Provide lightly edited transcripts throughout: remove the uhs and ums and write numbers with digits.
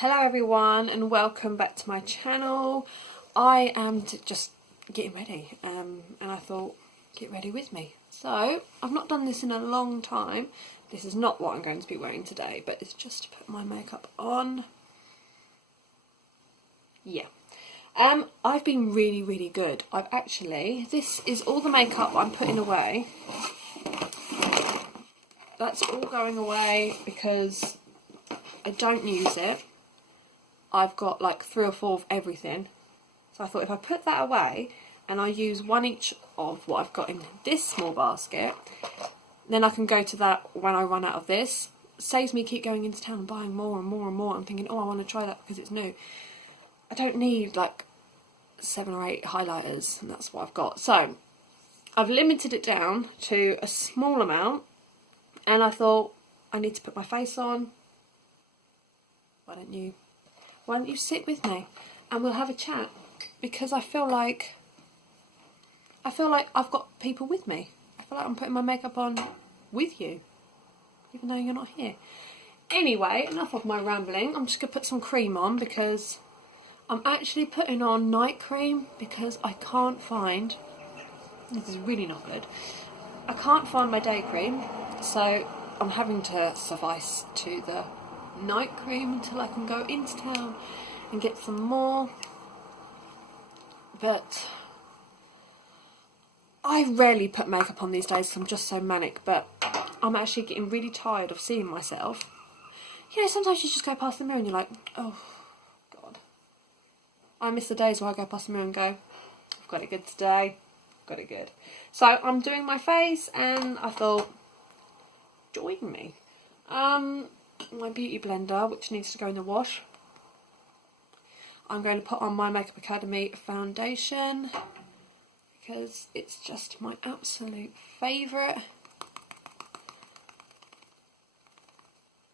Hello everyone and welcome back to my channel. I am just getting ready and I thought, get ready with me. So I've not done this in a long time. This is not what I'm going to be wearing today, but it's just to put my makeup on. Yeah. I've been really good. This is all the makeup I'm putting away. That's all going away because I don't use it. I've got like 3 or 4 of everything. So I thought if I put that away and I use one each of what I've got in this small basket, then I can go to that when I run out of this. Saves me keep going into town and buying more and more and more. I'm thinking, oh, I want to try that because it's new. I don't need like 7 or 8 highlighters, and that's what I've got. So I've limited it down to a small amount, and I thought I need to put my face on. Why don't you sit with me and we'll have a chat, because I feel like I've got people with me. I feel like I'm putting my makeup on with you, even though you're not here. Anyway, enough of my rambling. I'm just going to put some cream on because I'm actually putting on night cream because I can't find, this is really not good, I can't find my day cream, so I'm having to suffice to the night cream until I can go into town and get some more. But I rarely put makeup on these days because I'm just so manic, but I'm actually getting really tired of seeing myself. You know, sometimes you just go past the mirror and you're like, oh God. I miss the days where I go past the mirror and go, I've got it good today, got it good. So I'm doing my face and I thought, join me. My beauty blender, which needs to go in the wash. I'm going to put on my Makeup Academy foundation because it's just my absolute favourite.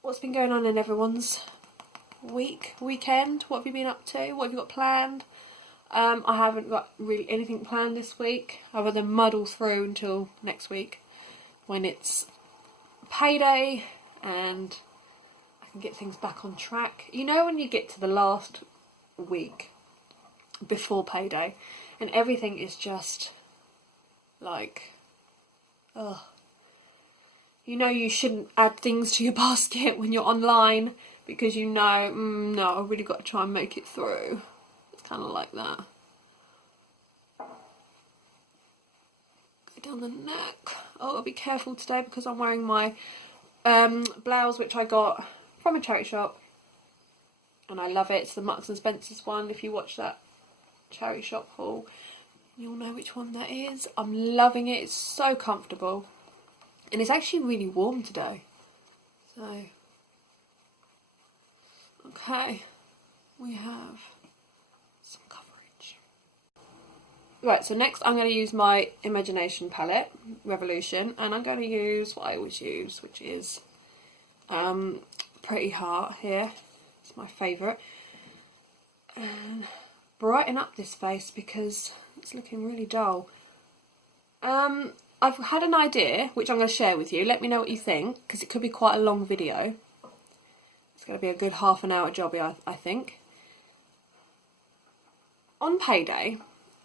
What's been going on in everyone's weekend? What have you been up to? What have you got planned? I haven't got really anything planned this week other than muddle through until next week when it's payday and I can get things back on track. You know, when you get to the last week before payday and everything is just like, ugh. You know you shouldn't add things to your basket when you're online because you know, no, I've really got to try and make it through. It's kind of like that. Go down the neck. Oh, I'll be careful today because I'm wearing my blouse, which I got from a charity shop. And I love it. It's the Marks and Spencer's one. If you watch that charity shop haul, you'll know which one that is. I'm loving it. It's so comfortable. And it's actually really warm today. So, okay. We have some coverage. Right, so next I'm going to use my Imagination palette, Revolution. And I'm going to use what I always use, which is Pretty Heart here. It's my favourite. And brighten up this face because it's looking really dull. I've had an idea which I'm going to share with you. Let me know what you think because it could be quite a long video. It's going to be a good half an hour jobby, I think. On payday,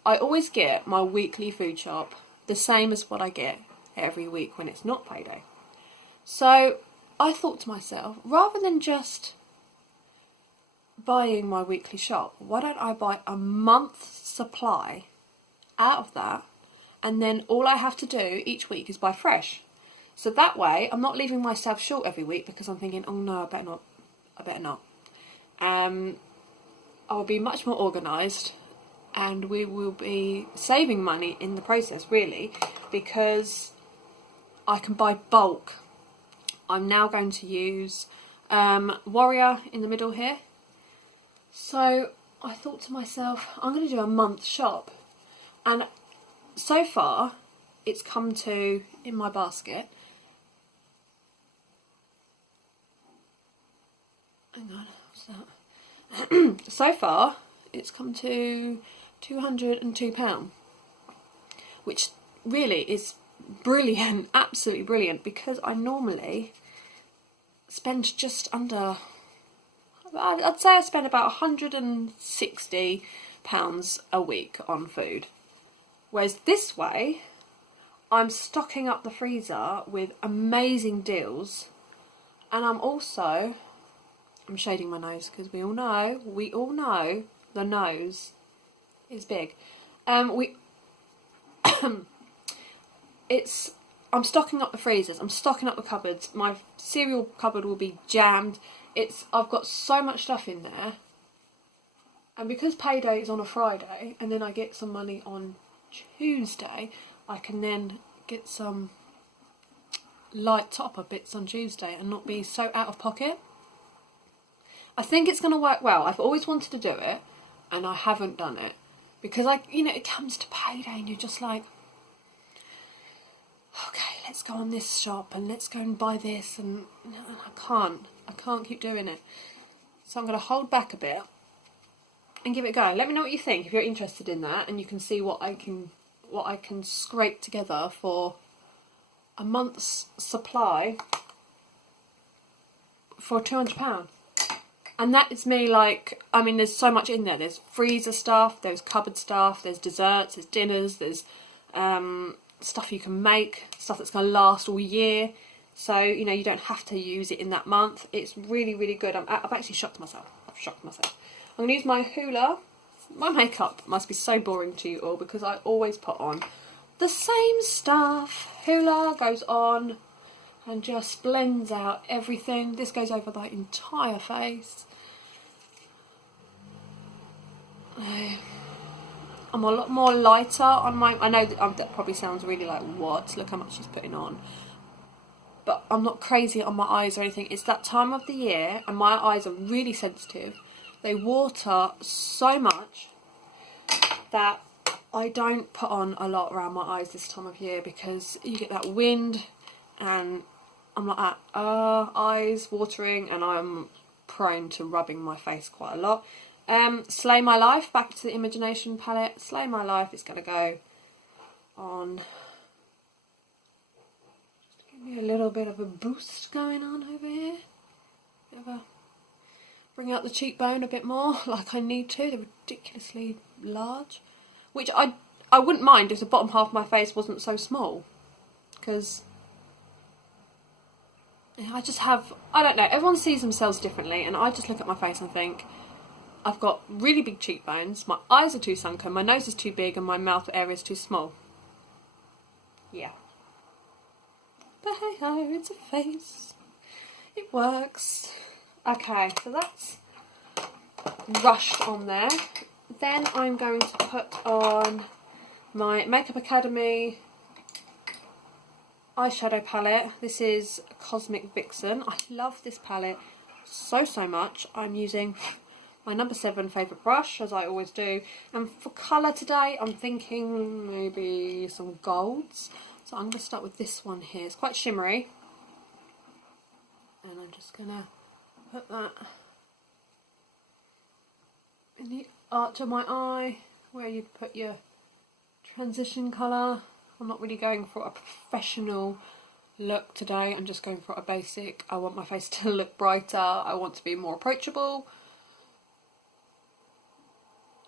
I always get my weekly food shop the same as what I get every week when it's not payday. So I thought to myself, rather than just buying my weekly shop, why don't I buy a month's supply out of that, and then all I have to do each week is buy fresh. So that way I'm not leaving myself short every week because I'm thinking, oh no, I better not. I will be much more organised and we will be saving money in the process, really, because I can buy bulk. I'm now going to use Warrior in the middle here. So I thought to myself, I'm going to do a month shop. And so far, it's come to, in my basket, hang on, what's that? So far, it's come to £202, which really is brilliant, absolutely brilliant, because I normally spend just under, I I'd say I spend about £160 a week on food. Whereas this way, I'm stocking up the freezer with amazing deals, and I'm shading my nose because we all know the nose is big. I'm stocking up the freezers, I'm stocking up the cupboards. My cereal cupboard will be jammed. I've got so much stuff in there, and because payday is on a Friday and then I get some money on Tuesday, I can then get some light topper bits on Tuesday and not be so out of pocket. I think it's going to work well. I've always wanted to do it and I haven't done it because it comes to payday and you're just like, okay, let's go on this shop and let's go and buy this, and I can't keep doing it. So I'm going to hold back a bit and give it a go. Let me know what you think if you're interested in that, and you can see what I can scrape together for a month's supply for £200. And that is me, there's so much in there. There's freezer stuff, there's cupboard stuff, there's desserts, there's dinners, there's stuff you can make, stuff that's going to last all year. So, you don't have to use it in that month. It's really, really good. I've actually shocked myself. I'm going to use my Hoola. My makeup must be so boring to you all because I always put on the same stuff. Hoola goes on and just blends out everything. This goes over the entire face. I'm a lot more lighter on my... I know that probably sounds really like, what? Look how much she's putting on. But I'm not crazy on my eyes or anything. It's that time of the year and my eyes are really sensitive. They water so much that I don't put on a lot around my eyes this time of year because you get that wind and I'm like that, eyes watering, and I'm prone to rubbing my face quite a lot. Slay My Life, back to the Imagination palette. Slay My Life is going to go on. Just give me a little bit of a boost going on over here. Bring out the cheekbone a bit more, like I need to. They're ridiculously large, which I wouldn't mind if the bottom half of my face wasn't so small, because I just have, I don't know, everyone sees themselves differently, and I just look at my face and think, I've got really big cheekbones, my eyes are too sunken, my nose is too big, and my mouth area is too small. Yeah. But hey ho, it's a face. It works. Okay, so that's rushed on there. Then I'm going to put on my Makeup Academy eyeshadow palette. This is Cosmic Vixen. I love this palette so much. I'm using my number 7 favourite brush, as I always do. And for colour today, I'm thinking maybe some golds. So I'm going to start with this one here. It's quite shimmery. And I'm just going to put that in the arch of my eye, where you'd put your transition colour. I'm not really going for a professional look today. I'm just going for a basic. I want my face to look brighter. I want to be more approachable.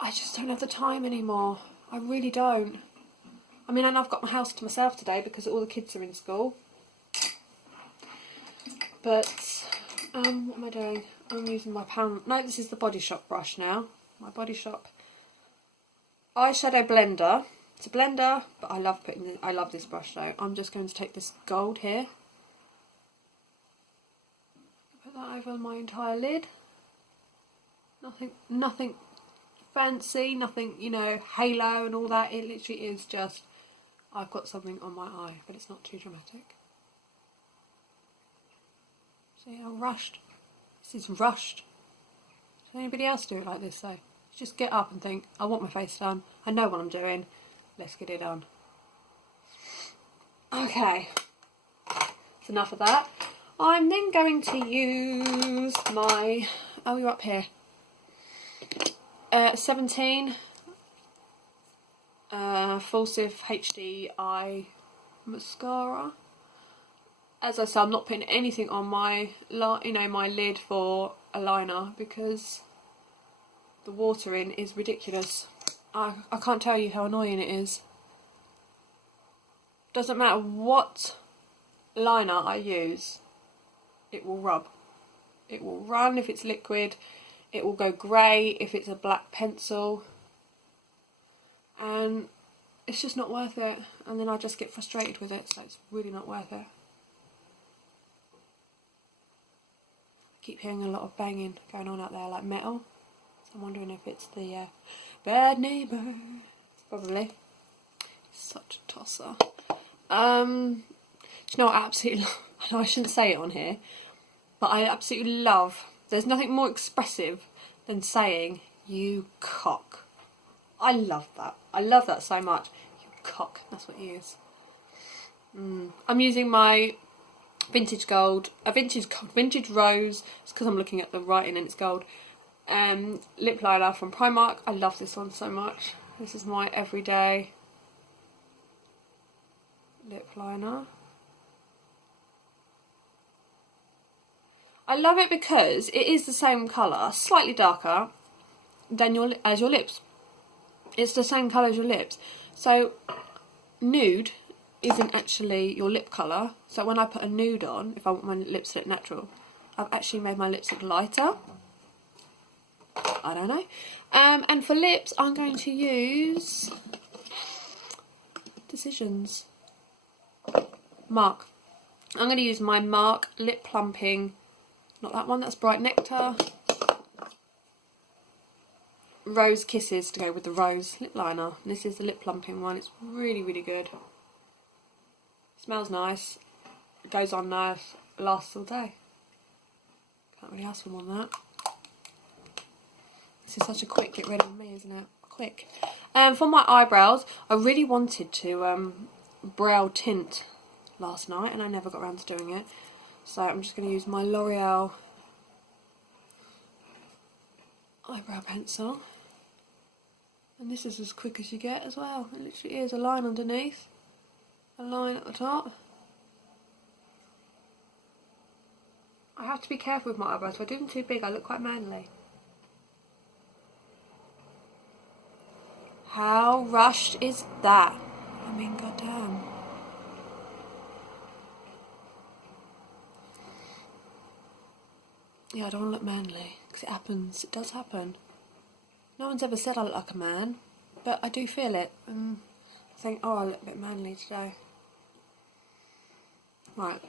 I just don't have the time anymore. I really don't. I mean, and I've got my house to myself today because all the kids are in school. But, what am I doing? I'm using my pound... No, this is the Body Shop brush now. My Body Shop eyeshadow blender. It's a blender, but I love this brush though. I'm just going to take this gold here. Put that over my entire lid. Nothing fancy, nothing, halo and all that. It literally is just, I've got something on my eye, but it's not too dramatic. See how rushed? This is rushed. Does anybody else do it like this though? Just get up and think, I want my face done. I know what I'm doing. Let's get it done. Okay. That's enough of that. I'm then going to use my... Oh, you're up here. 17 Falsiff HD Eye Mascara. as I said, I'm not putting anything on my, my lid for a liner because the watering is ridiculous. I can't tell you how annoying it is. Doesn't matter what liner I use, it will rub. It will run if it's liquid, it will go grey if it's a black pencil, and it's just not worth it. And then I just get frustrated with it, so it's really not worth it. I keep hearing a lot of banging going on out there, like metal. So I'm wondering if it's the bad neighbour. Probably. Such a tosser. Do you know what I absolutely love? I know I shouldn't say it on here, but I absolutely love, there's nothing more expressive than saying, you cock. I love that. I love that so much. You cock, that's what you use. I'm using my vintage rose, it's because I'm looking at the writing and it's gold, lip liner from Primark. I love this one so much. This is my everyday lip liner. I love it because it is the same colour, slightly darker than as your lips. It's the same colour as your lips. So nude isn't actually your lip colour. So when I put a nude on, if I want my lips to look natural, I've actually made my lips look lighter. I don't know. And for lips, I'm going to use Decisions. Mark. I'm going to use my Mark Lip Plumping, not that one, that's Bright Nectar. Rose Kisses to go with the rose lip liner. And this is the lip plumping one. It's really, really good. Smells nice. It goes on nice. Lasts all day. Can't really ask for more than that. This is such a quick get ready with me, isn't it? Quick. For my eyebrows, I really wanted to brow tint last night and I never got around to doing it. So I'm just going to use my L'Oreal eyebrow pencil. And this is as quick as you get as well. It literally is a line underneath, a line at the top. I have to be careful with my eyebrows. If I do them too big, I look quite manly. How rushed is that? I mean, goddamn. Yeah, I don't want to look manly, because it happens. It does happen. No one's ever said I look like a man, but I do feel it. I think, oh, I look a bit manly today. Right,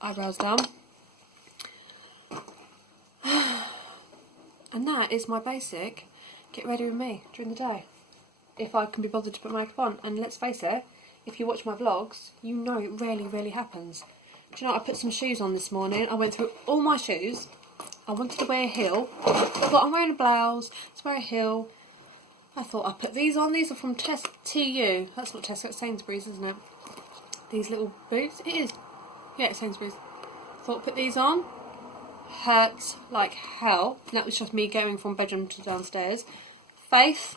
eyebrows done. And that is my basic get ready with me during the day. If I can be bothered to put makeup on. And let's face it, if you watch my vlogs, you know it rarely happens. Do you know what? I put some shoes on this morning. I went through all my shoes. I wanted to wear a heel. I thought I'm wearing a blouse. Let's wear a heel. I thought I'd put these on. These are from TU. That's not Tesco, it's Sainsbury's, isn't it? These little boots. It is. Yeah, it's Sainsbury's. Thought I'd put these on. Hurts like hell. And that was just me going from bedroom to downstairs. Faith.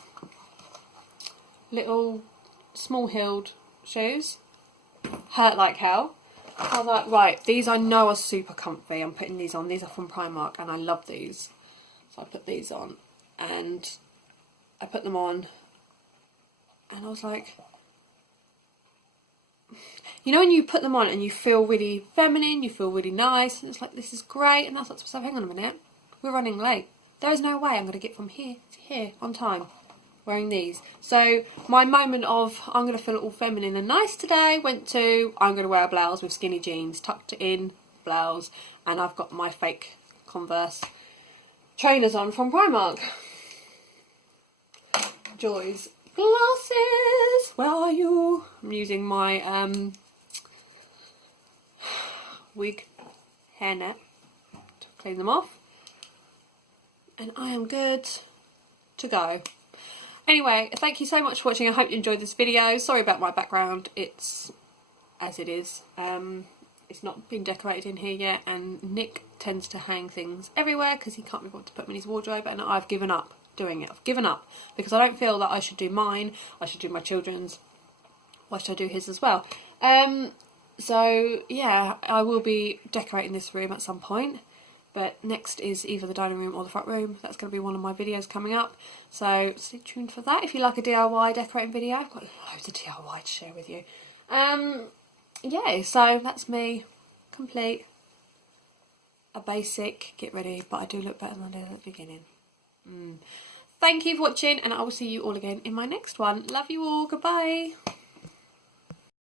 Little small-heeled shoes. Hurt like hell. I was like, right, these I know are super comfy. I'm putting these on. These are from Primark and I love these. So I put these on and I put them on and I was like, you know when you put them on and you feel really feminine, you feel really nice, and it's like, this is great, and that's what to say, hang on a minute, we're running late. There is no way I'm going to get from here to here on time wearing these. So my moment of I'm going to feel all feminine and nice today went to I'm going to wear a blouse with skinny jeans, tucked in blouse, and I've got my fake Converse trainers on from Primark. Joy's glasses, where are you? I'm using my wig hairnet to clean them off, and I am good to go. Anyway, thank you so much for watching. I hope you enjoyed this video. Sorry about my background. It's as it is. It's not been decorated in here yet, and Nick tends to hang things everywhere because he can't be bothered to put them in his wardrobe, and I've given up doing it. I've given up because I don't feel that I should do mine. I should do my children's. Why should I do his as well? So yeah, I will be decorating this room at some point. But next is either the dining room or the front room. That's going to be one of my videos coming up. So stay tuned for that. If you like a DIY decorating video, I've got loads of DIY to share with you. Yeah, so that's me. Complete. A basic get ready, but I do look better than I did at the beginning. Thank you for watching, and I will see you all again in my next one. Love you all. Goodbye.